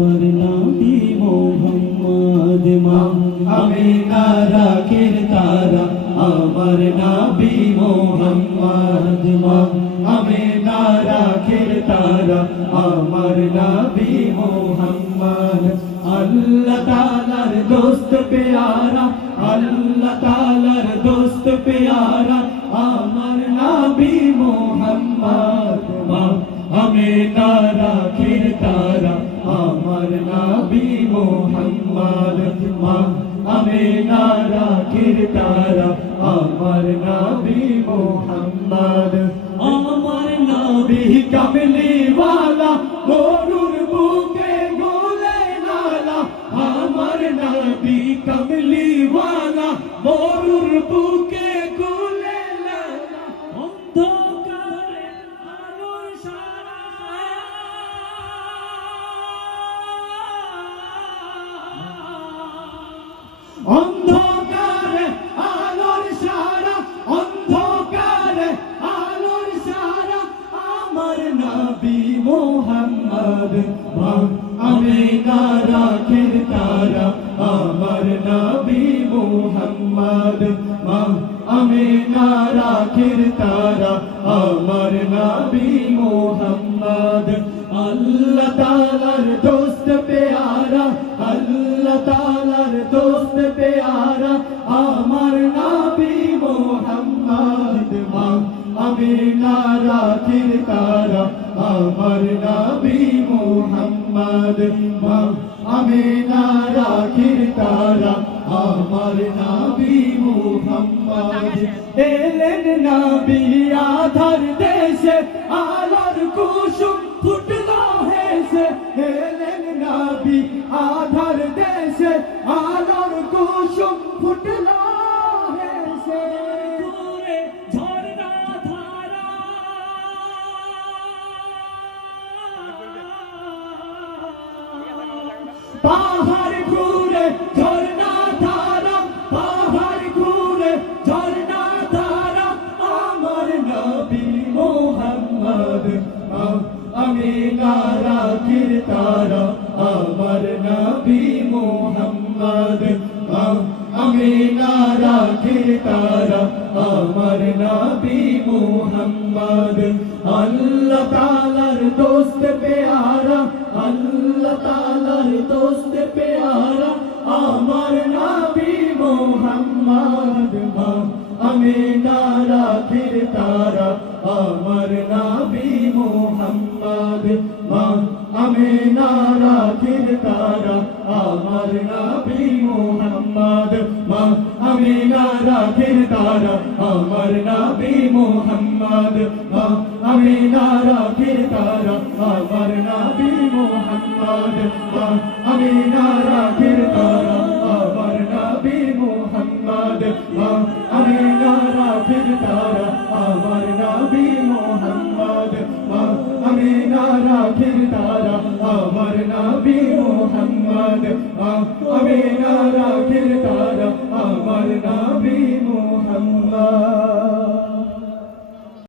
আমার নাবি মোহাম্মদ মা আমিনা রাখের তারা আমার নাবি মোহাম্মদ মা আমিনা রাখের তারা আমার নাবি মোহাম্মদ আল্লাহ তালার দোস্ত পেয়ারা আল্লাহ তালার দোস্ত পেয়ারা আমার নাবি মোহাম্মদ মা আমিনা রাখের তারা আমার নাবি মোহাম্মদ মা আমিনা রাখের তারা আমার নাবি মোহাম্মদ আমার নাবি কামলি ওয়ালা গরুর বুকে গোলে নালা আমার নাবি কামলি ওয়ালা গরুর বুকে অন্ধকারে আলোর সারা, অন্ধকারে আলোর সারা, আমার নবী মোহাম্মদ আমি রাখের তারা, আমার নবী মোহাম্মদ আমি রাখের তারা, আমার নবী মোহাম্মদ। আল্লাহ তালার দোস্ত আমি না রাখির তারা আমার নবী মোহাম্মদ। আমি না রাখির তারা আমার নবী মোহাম্মদ। এলেন নবী আধার দেশে, আলোর কুসুম ফুটলো হেসে। এলেন নবী আধার দেশে, আলোর কুসুম ফুটলো নবী মোহাম্মদ আমি না রাখির তারা, আমার নবী মোহাম্মদ আমি না রাখির তারা, আমার নবী মোহাম্মদ। আল্লাহ তালার দোস্ত পেয়ারা, আল্লাহ তালার দোস্ত পেয়ারা, আমার নবী মোহাম্মদ। আমি নারাধির তারা আমার নাবি মোহাম্মদ মা আমি নারাধির তারা আমার নাবি মোহাম্মদ মা আমি নারাধির তারা আমার নাবি মোহাম্মদ মা আমি নারাধির তারা আমার নাবি মোহাম্মদ মা আমি নারাধির তারা আখির তারা আমার নবী মোহাম্মদ। আমি না আখির তারা আমার নবী মোহাম্মদ।